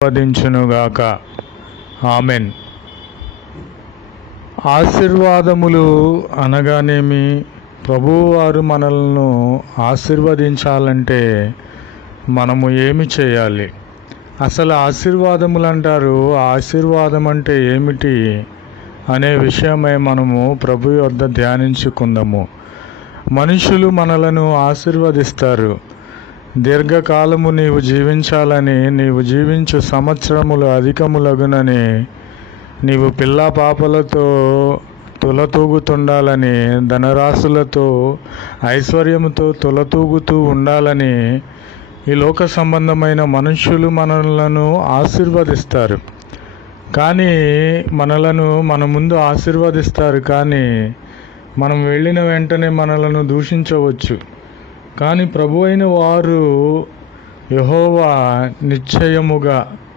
ఆశీర్వదించునుగాక. ఆమెన్. ఆశీర్వాదములు అనగానేమి? ప్రభువారు మనల్ని ఆశీర్వదించాలంటే మనము ఏమి చేయాలి? అసలు ఆశీర్వాదములు అంటారు, ఆశీర్వాదం అంటే ఏమిటి అనే విషయమై మనము ప్రభు యొద్ద ధ్యానించుకుందాము. మనుషులు మనలను ఆశీర్వదిస్తారు. దీర్ఘకాలము నీవు జీవించాలని, నీవు జీవించు సంవత్సరములు అధికములగునని, నీవు పిల్లా పాపలతో తులతూగుతుండాలని, ధనరాశులతో ఐశ్వర్యముతో తులతూగుతూ ఉండాలని ఈ లోక సంబంధమైన మనుష్యులు మనలను ఆశీర్వదిస్తారు. కానీ మన ముందు ఆశీర్వదిస్తారు, కానీ మనం వెళ్ళిన వెంటనే మనలను దూషించవచ్చు. కానీ ప్రభు అయిన వారు యెహోవా నిశ్చయముగా